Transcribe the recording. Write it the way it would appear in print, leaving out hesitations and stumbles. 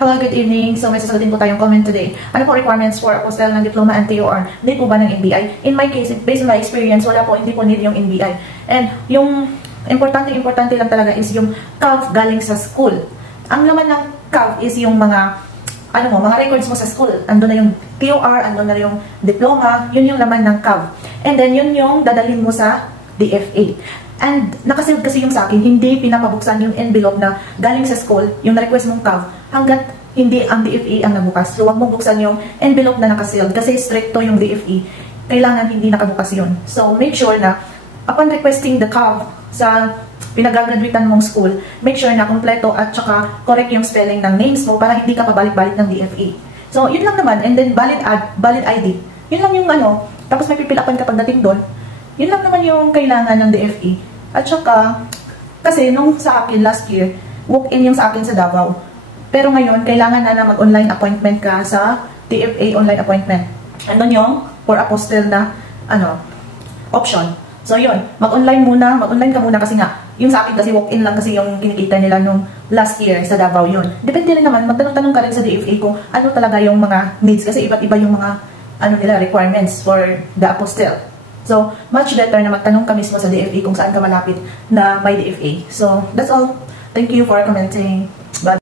Hello, good evening. So, may sasagutin po tayong comment today. Ano po requirements for apostle ng diploma and TOR? Need po ba ng NBI? In my case, based on my experience, wala po, hindi po need yung NBI. And yung importante lang talaga is yung CAV galing sa school. Ang laman ng CAV is yung mga records mo sa school. Andun na yung TOR, andun na yung diploma, yun yung laman ng CAV. And then, yun yung dadalhin mo sa DFA. And nakasilid kasi yung sa akin, hindi pinapabuksan yung envelope na galing sa school, yung na-request mong CAV, hanggat hindi ang DFA ang nabukas. So, huwag mong buksan yung envelope na nakasealed kasi stricto yung DFA. Kailangan hindi nakabukas yun. So, make sure na upon requesting the CAV sa pinag-graduatean mong school, make sure na kompleto at saka correct yung spelling ng names mo para hindi ka pabalik-balik ng DFA. So, yun lang naman. And then, valid ID. Yun lang yung tapos may pipilapan ka pagdating doon. Yun lang naman yung kailangan ng DFA. At saka, kasi nung sa akin last year, walk-in yung sa akin sa Davao. Pero ngayon, kailangan na mag-online appointment ka sa DFA online appointment. Ano yung for apostle na option. So yun, mag-online ka muna kasi nga, yung sa akin kasi walk-in lang kasi yung kinikita nila nung last year sa Davao yun. Depende rin naman, magtanong-tanong ka rin sa DFA kung ano talaga yung mga needs kasi iba't iba yung mga requirements for the apostle. So, much better na magtanong ka mismo sa DFA kung saan ka malapit na may DFA. So, that's all. Thank you for commenting. Bye.